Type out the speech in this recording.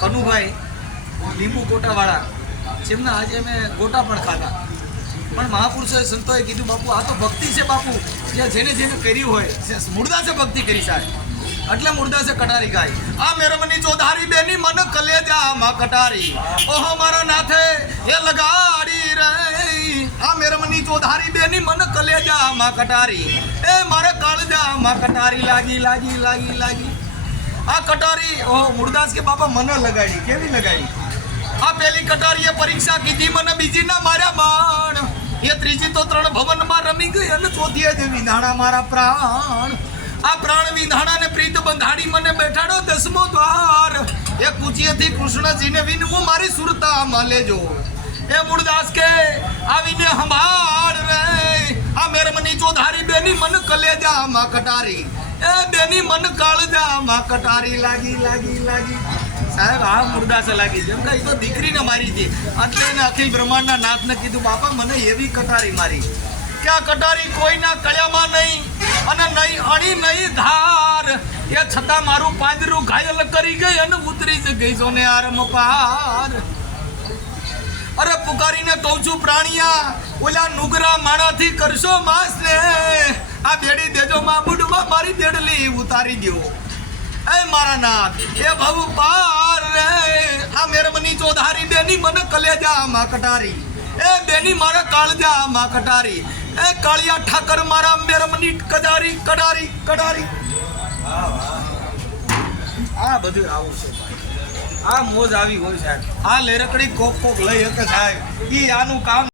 કનુભાઈ લીંબુ ગોટાવાળા જેમના આજે મેં ગોટા પણ ખાધા, પણ મહાપુરુષોએ સંતોએ કીધું બાપુ આ તો ભક્તિ છે બાપુ, જે જેને જેને કર્યું હોય મૂળદાસે ભક્તિ કરી સાહેબ, એટલે મૂળદાસે કટારી ગાય. આ મેરમની ચોધારી બેની મન કલેજા માં કટારી, ઓહો મારા નાથે એ લગાડી રે. આ મેરમની ચોધારી બેની મન કલેજા માં કટારી, એ મારા કાળજા માં કટારી લાગી લાગી લાગી લાગી. આ કટારી ઓહો મૂળદાસ કે બાપા મને લગાડી, કેવી લગાડી? આ પેલી કટારીએ પરીક્ષા કીધી મને, બીજી ના માર્યા બાણ, એ ત્રીજી તો 3 ભવનમાં રમી ગઈ, અને ચોથીએ જ વિંધાણા મારા પ્રાણ. આ પ્રાણ વિંધાણા ને પ્રીત બંધાડી મને બેઠાડો 10મો દ્વાર. એ કુચિયેથી કૃષ્ણજીને વિનવું મારી સુરતામાં લેજો. એ મૂળદાસ કે આવીને સંભાળ રે. આ મેરમની ચોધારી બેની મન કલેજા માં કટારી, એ બેની મન કાળજા માં કટારી લાગી લાગી લાગી. સાહેબ આ મૂળદાસે લાગી, જેમ કે એ તો દીકરીને મારી હતી, એટલે એને અખિલ બ્રહ્માંડના નાથને કીધું બાપા મને એવી કટારી મારી કે આ કટારી કોઈના કળિયામાં નહીં, અને નહીં અણી નહીં ધાર, એ છતાં મારું પાંજરું ઘાયલ કરી ગઈ અને ઉતરી જ ગઈ સોને આરમ પાર. અરે પુકારીને કહું છું પ્રાણિયા, ઓલા નુગરા માણાથી કરશો માસ ને, આ બેડી દેજો માં બુડવા મારી બેડલી ઉતારી દો. એ મારા નાથ એ ભવ પાર રે. આ મેરમની ચોધારી બેની મને કલેજા માં કટારી, એ બેની મારા કાળજા માં કટારી, એ કાળિયા ઠાકર મારા મેરમની કડારી કડારી કડારી. આ બધું આવું છે, આ મોજ આવી હોય સાહેબ. આ લેરકડી કોક કોક લઈ શકે સાહેબ, ઈ આનું કામ.